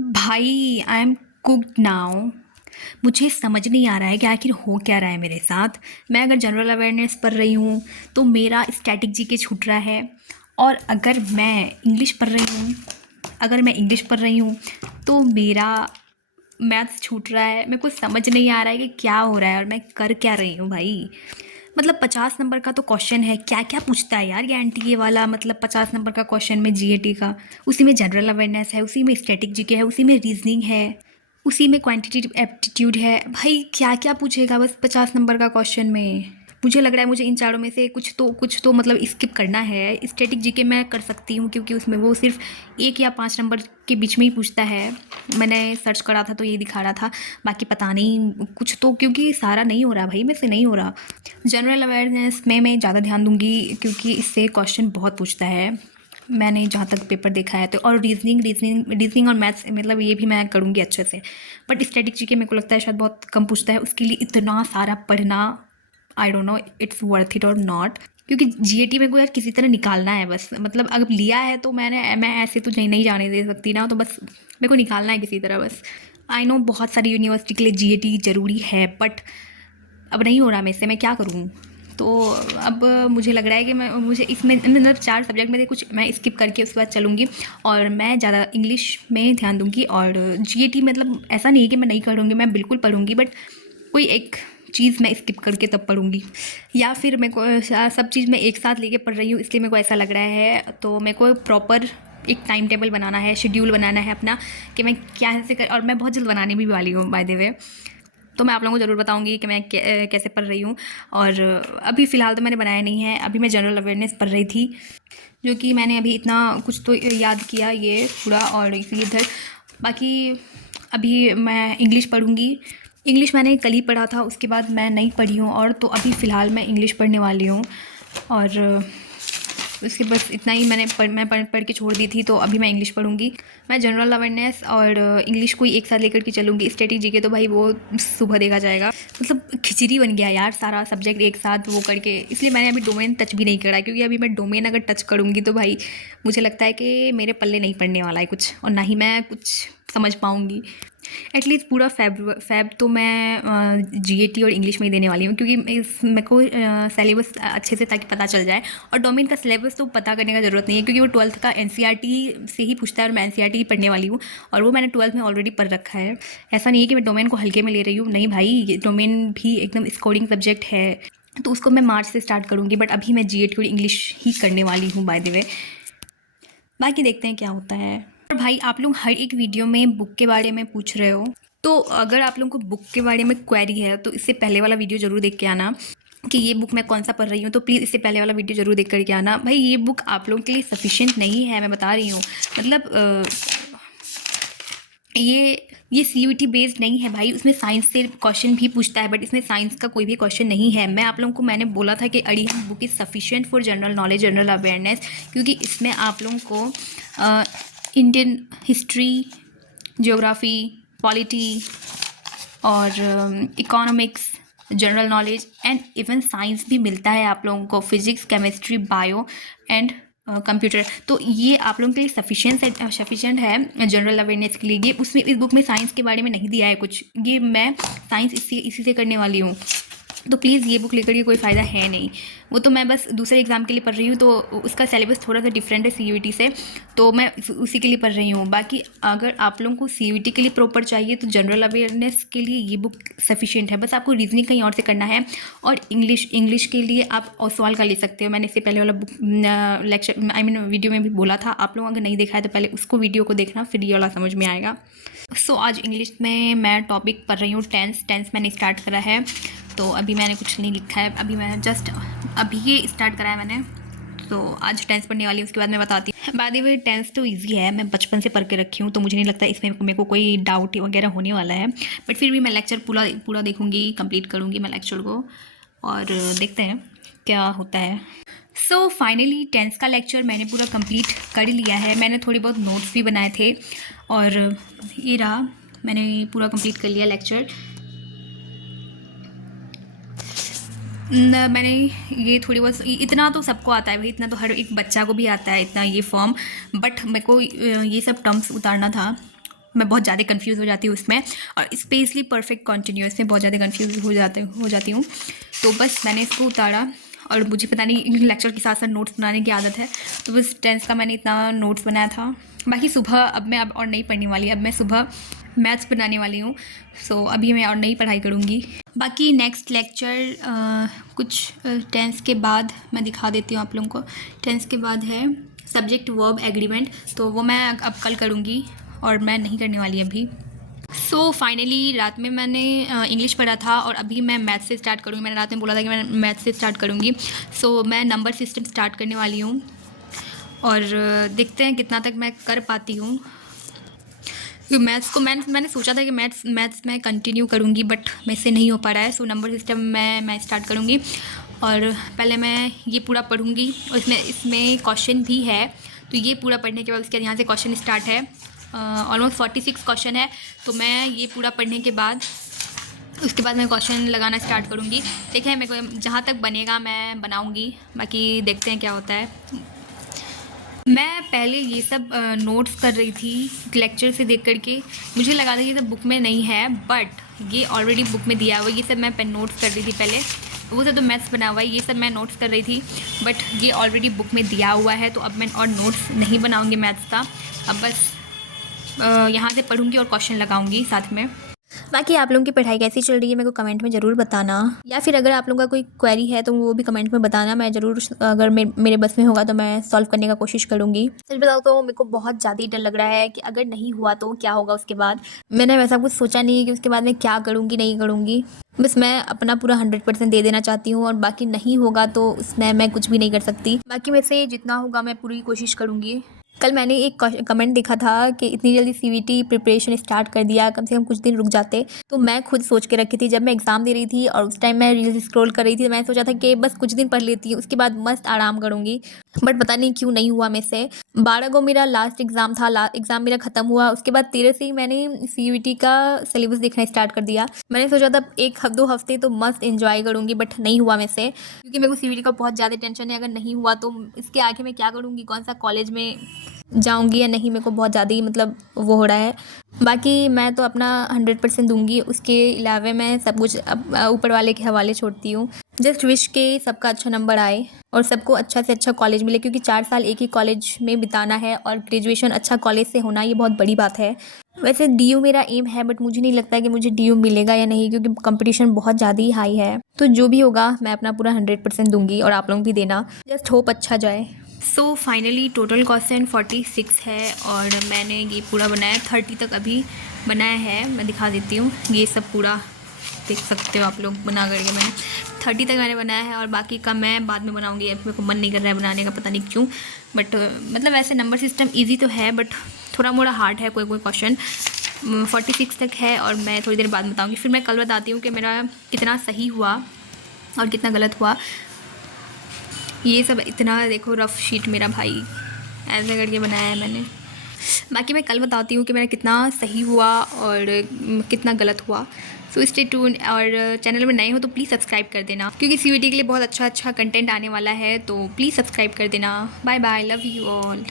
भाई I am cooked now. मुझे समझ नहीं आ रहा है कि आखिर हो क्या रहा है मेरे साथ। मैं अगर जनरल अवेयरनेस पढ़ रही हूँ तो मेरा स्टैटिक जीके छूट रहा है, और अगर मैं इंग्लिश पढ़ रही हूँ तो मेरा मैथ्स छूट रहा है। मेरे को समझ नहीं आ रहा है कि क्या हो रहा है और मैं कर क्या रही हूँ भाई। मतलब 50 नंबर का तो क्वेश्चन है, क्या क्या पूछता है यार ये एनटीए वाला। मतलब 50 नंबर का क्वेश्चन में जीएटी का, उसी में जनरल अवेयरनेस है, उसी में स्टैटिक जीके है, उसी में रीजनिंग है, उसी में क्वांटिटेटिव एप्टीट्यूड है। भाई क्या क्या पूछेगा बस 50 नंबर का क्वेश्चन में। मुझे लग रहा है मुझे इन चारों में से कुछ तो मतलब स्किप करना है। स्टैटिक जीके मैं कर सकती हूँ क्योंकि उसमें वो सिर्फ 1 या 5 नंबर के बीच में ही पूछता है। मैंने सर्च करा था तो ये दिखा रहा था। बाकी पता नहीं कुछ तो, क्योंकि सारा नहीं हो रहा भाई, मेरे से नहीं हो रहा। जनरल अवेयरनेस में मैं ज़्यादा ध्यान दूंगी क्योंकि इससे क्वेश्चन बहुत पूछता है, मैंने जहाँ तक पेपर देखा है। तो और रीजनिंग और मैथ्स मतलब ये भी मैं करूँगी अच्छे से। बट स्टैटिक जीके मेरे को लगता है शायद बहुत कम पूछता है, उसके लिए इतना सारा पढ़ना I don't know it's worth it और नॉट। क्योंकि जीएटी मेरे को यार किसी तरह निकालना है बस। मतलब अगर लिया है तो मैं ऐसे तो नहीं जाने दे सकती ना, तो बस मेरे को निकालना है किसी तरह बस। आई नो बहुत सारी यूनिवर्सिटी के लिए जीएटी ज़रूरी है, बट अब नहीं हो रहा मेरे से, मैं क्या करूँ। तो अब मुझे लग रहा है कि मुझे इसमें मतलब 4 सब्जेक्ट में से कुछ मैं स्किप करके उसके बाद चलूँगी, और मैं ज़्यादा इंग्लिश में ध्यान दूँगी। और जीएटी मतलब ऐसा नहीं है कि मैं नहीं पढ़ूँगी, मैं बिल्कुल पढ़ूँगी, बट कोई एक चीज़ मैं स्किप करके तब पढ़ूँगी। या फिर मेरे को सब चीज़ मैं एक साथ लेके पढ़ रही हूँ, इसलिए मेरे को ऐसा लग रहा है। तो मेरे को प्रॉपर एक टाइम टेबल बनाना है, शेड्यूल बनाना है अपना, कि मैं क्या ऐसे कर। और मैं बहुत जल्द बनाने भी वाली हूँ बाय द वे। तो मैं आप लोगों को ज़रूर बताऊंगी कि मैं कैसे पढ़ रही हूँ। और अभी फ़िलहाल तो मैंने बनाया नहीं है, अभी मैं जनरल अवेयरनेस पढ़ रही थी, जो कि मैंने अभी इतना कुछ तो याद किया ये पूरा, और इसी इधर बाकी अभी मैं इंग्लिश पढ़ूँगी। इंग्लिश मैंने कल ही पढ़ा था, उसके बाद मैं नहीं पढ़ी हूँ, और तो अभी फ़िलहाल मैं इंग्लिश पढ़ने वाली हूँ। और उसके बस इतना ही मैं पढ़ के छोड़ दी थी, तो अभी मैं इंग्लिश पढ़ूंगी। मैं जनरल अवेयरनेस और इंग्लिश को ही एक साथ लेकर के चलूँगी। स्टैटिक जीके तो भाई वो सुबह देखा जाएगा। मतलब खिचड़ी बन गया यार सारा सब्जेक्ट एक साथ वो करके, इसलिए मैंने अभी डोमेन टच भी नहीं करा। क्योंकि अभी मैं डोमेन अगर टच करूँगी तो भाई मुझे लगता है कि मेरे पल्ले नहीं पड़ने वाला है कुछ, और ना ही मैं कुछ समझ पाऊँगी। एटलीस्ट पूरा फैब तो मैं जीएटी और इंग्लिश में ही देने वाली हूँ, क्योंकि मेरे को सिलेबस अच्छे से ताकि पता चल जाए। और डोमेन का सिलेबस तो पता करने का ज़रूरत नहीं है, क्योंकि वो 12th का एनसीईआरटी से ही पूछता है, और मैं एनसीईआरटी ही पढ़ने वाली हूँ, और वो मैंने 12th में ऑलरेडी पढ़ रखा है। ऐसा नहीं है कि मैं डोमेन को हल्के में ले रही हूँ, नहीं भाई, ये डोमेन भी एकदम स्कोरिंग सब्जेक्ट है। तो उसको मैं मार्च से स्टार्ट करूँगी, बट अभी मैं जीएटी और इंग्लिश ही करने वाली हूँ बाय द वे। बाकी देखते हैं क्या होता है। और भाई आप लोग हर एक वीडियो में बुक के बारे में पूछ रहे हो, तो अगर आप लोगों को बुक के बारे में क्वेरी है तो इससे पहले वाला वीडियो ज़रूर देख के आना कि ये बुक मैं कौन सा पढ़ रही हूँ। तो प्लीज़ इससे पहले वाला वीडियो ज़रूर देख करके आना। भाई ये बुक आप लोगों के लिए सफिशिएंट नहीं है, मैं बता रही हूँ। मतलब ये सीयूईटी बेस्ड नहीं है भाई, उसमें साइंस से क्वेश्चन भी पूछता है, बट इसमें साइंस का कोई भी क्वेश्चन नहीं है। मैं आप लोगों को मैंने बोला था कि अड़िहम book is sufficient for general knowledge, general awareness, क्योंकि इसमें आप लोगों को इंडियन हिस्ट्री, ज्योग्राफी, पॉलिटी और economics, general knowledge and even science भी मिलता है आप लोगों को, physics, chemistry, bio and computer. तो ये आप लोगों के लिए सफिशिएंट है जनरल अवेयरनेस के लिए। ये उसमें इस बुक में साइंस के बारे में नहीं दिया है कुछ, ये मैं साइंस इसी से करने वाली हूँ। तो प्लीज़ ये बुक लेकर के कोई फ़ायदा है नहीं। वो तो मैं बस दूसरे एग्ज़ाम के लिए पढ़ रही हूँ, तो उसका सिलेबस थोड़ा सा डिफरेंट है सीयूईटी से, तो मैं उसी के लिए पढ़ रही हूँ। बाकी अगर आप लोगों को सीयूईटी के लिए प्रॉपर चाहिए तो जनरल अवेयरनेस के लिए ये बुक सफिशिएंट है। बस आपको रीजनिंग कहीं और से करना है, और इंग्लिश के लिए आप सवाल का ले सकते हो। मैंने इससे पहले वाला बुक लेक्चर वीडियो में भी बोला था। आप लोग अगर नहीं देखा है तो पहले उसको वीडियो को देखना, फिर ये वाला समझ में आएगा। सो आज इंग्लिश में मैं टॉपिक पढ़ रही हूँ टेंस मैंने स्टार्ट करा है। तो अभी मैंने कुछ नहीं लिखा है, अभी मैं जस्ट अभी ये स्टार्ट करा है मैंने। तो आज टेंस पढ़ने वाली हूँ, उसके बाद मैं बताती हूँ। बाय द वे टेंस तो इजी है, मैं बचपन से पढ़ के रखी हूँ, तो मुझे नहीं लगता इसमें मेरे को कोई डाउट वगैरह होने वाला है। बट फिर भी मैं लेक्चर पूरा देखूँगी, कंप्लीट करूँगी मैं लेक्चर को, और देखते हैं क्या होता है। सो फाइनली टेंस का लेक्चर मैंने पूरा कंप्लीट कर लिया है। मैंने थोड़ी बहुत नोट्स भी बनाए थे, और ये रहा, मैंने पूरा कंप्लीट कर लिया लेक्चर। मैंने ये थोड़ी बहुत इतना तो सबको आता है भाई, इतना तो हर एक बच्चा को भी आता है इतना ये फॉर्म। बट मेरे को ये सब टर्म्स उतारना था, मैं बहुत ज़्यादा कंफ्यूज हो जाती हूँ उसमें, और स्पेशली परफेक्ट कॉन्टिन्यूअस में बहुत ज़्यादा कंफ्यूज हो जाती हूँ। तो बस मैंने इसको उतारा, और मुझे पता नहीं लेक्चर के साथ साथ नोट्स बनाने की आदत है, तो बस टेंथ का मैंने इतना नोट्स बनाया था। बाकी सुबह अब मैं और नहीं पढ़ने वाली, अब मैं सुबह मैथ्स बनाने वाली हूँ। सो अभी मैं और नई पढ़ाई करूँगी। बाकी नेक्स्ट लेक्चर कुछ टेंस के बाद मैं दिखा देती हूँ आप लोगों को। टेंस के बाद है सब्जेक्ट वर्ब एग्रीमेंट, तो वो मैं अब कल करूँगी और मैं नहीं करने वाली अभी। सो फाइनली रात में मैंने इंग्लिश पढ़ा था और अभी मैं मैथ्स से स्टार्ट करूँगी। मैंने रात में बोला था कि मैं मैथ्स से स्टार्ट करूँगी। सो मैं नंबर सिस्टम स्टार्ट करने वाली हूँ और देखते हैं कितना तक मैं कर पाती हूँ। क्योंकि मैथ्स को मैंने सोचा था कि मैथ्स मैं कंटिन्यू करूँगी, बट मेरे से नहीं हो पा रहा है। सो नंबर सिस्टम मैं स्टार्ट करूँगी और पहले मैं ये पूरा पढ़ूँगी और इसमें क्वेश्चन भी है। तो ये पूरा पढ़ने के बाद उसके बाद यहाँ से क्वेश्चन स्टार्ट है। ऑलमोस्ट 46 क्वेश्चन है, तो मैं ये पूरा पढ़ने के बाद उसके बाद मैं क्वेश्चन लगाना स्टार्ट करूँगी। देखें मेरे को जहाँ तक बनेगा मैं बनाऊँगी, बाकी देखते हैं क्या होता है। मैं पहले ये सब नोट्स कर रही थी लेक्चर से देख करके, मुझे लगा था कि ये सब बुक में नहीं है, बट ये ऑलरेडी बुक में दिया हुआ है। ये सब मैं पेन नोट्स कर रही थी पहले, वो सब तो मैथ्स बना हुआ है, ये सब मैं नोट्स कर रही थी, बट ये ऑलरेडी बुक में दिया हुआ है। तो अब मैं और नोट्स नहीं बनाऊँगी मैथ्स का, अब बस यहाँ से पढ़ूँगी और क्वेश्चन लगाऊँगी साथ में। बाकी आप लोगों की पढ़ाई कैसी चल रही है मेरे को कमेंट में ज़रूर बताना, या फिर अगर आप लोगों का कोई क्वेरी है तो वो भी कमेंट में बताना। मैं ज़रूर अगर मेरे बस में होगा तो मैं सॉल्व करने का कोशिश करूँगी। सच बताओ तो मेरे को बहुत ज़्यादा ही डर लग रहा है कि अगर नहीं हुआ तो क्या होगा उसके बाद। मैंने वैसा कुछ सोचा नहीं है कि उसके बाद मैं क्या करूँगी नहीं करूँगी, बस मैं अपना पूरा 100% दे देना चाहती हूँ, और बाकी नहीं होगा तो उसमें मैं कुछ भी नहीं कर सकती। बाकी मेरे से जितना होगा मैं पूरी कोशिश करूँगी। कल मैंने एक कमेंट देखा था कि इतनी जल्दी सीवीटी प्रिपरेशन स्टार्ट कर दिया, कम से कम कुछ दिन रुक जाते। तो मैं खुद सोच के रखी थी जब मैं एग्ज़ाम दे रही थी और उस टाइम मैं रील्स स्क्रॉल कर रही थी, तो मैंने सोचा था कि बस कुछ दिन पढ़ लेती हूँ, उसके बाद मस्त आराम करूँगी। बट पता नहीं क्यों नहीं हुआ मेरे से। 12 को मेरा लास्ट एग्ज़ाम था, एग्ज़ाम मेरा ख़त्म हुआ, उसके बाद 13 से ही मैंने सीवीटी का सिलेबस देखना स्टार्ट कर दिया। मैंने सोचा था 1-2 हफ्ते तो मस्त इन्जॉय करूँगी, बट नहीं हुआ मेरे से, क्योंकि मेरे को सीवीटी का बहुत ज़्यादा टेंशन है। अगर नहीं हुआ तो इसके आगे मैं क्या करूँगी, कौन सा कॉलेज में जाऊंगी या नहीं, मेरे को बहुत ज़्यादा ही मतलब वो हो रहा है। बाकी मैं तो अपना 100% दूंगी, उसके अलावा मैं सब कुछ ऊपर वाले के हवाले छोड़ती हूँ। जस्ट विश के सबका अच्छा नंबर आए और सबको अच्छा से अच्छा कॉलेज मिले, क्योंकि 4 साल एक ही कॉलेज में बिताना है और ग्रेजुएशन अच्छा कॉलेज से होना ये बहुत बड़ी बात है। वैसे डीयू मेरा एम है, बट मुझे नहीं लगता है कि मुझे डीयू मिलेगा या नहीं, क्योंकि कंपटीशन बहुत ज़्यादा ही हाई है। तो जो भी होगा मैं अपना पूरा 100% दूंगी और आप लोग भी देना। जस्ट होप अच्छा जाए। सो फाइनली टोटल क्वेश्चन 46 है और मैंने ये पूरा बनाया 30 तक अभी बनाया है। मैं दिखा देती हूँ, ये सब पूरा देख सकते हो आप लोग बना करके। मैंने 30 तक मैंने बनाया है और बाकी का मैं बाद में बनाऊँगी। मेरे को मन नहीं कर रहा है बनाने का, पता नहीं क्यों। बट मतलब वैसे नंबर सिस्टम ईजी तो है, बट थोड़ा मोड़ा हार्ड है कोई क्वेश्चन। 46 तक है और मैं थोड़ी देर बाद बताऊँगी। फिर मैं कल बताती हूँ कि मेरा कितना सही हुआ और कितना गलत हुआ। ये सब इतना देखो रफ़ शीट मेरा भाई ऐसे करके बनाया है मैंने। बाकी मैं कल बताती हूँ कि मेरा कितना सही हुआ और कितना गलत हुआ। सो स्टे ट्यून, और चैनल में नए हो तो प्लीज़ सब्सक्राइब कर देना, क्योंकि सीवीटी के लिए बहुत अच्छा कंटेंट आने वाला है। तो प्लीज़ सब्सक्राइब कर देना। Bye bye, love you all.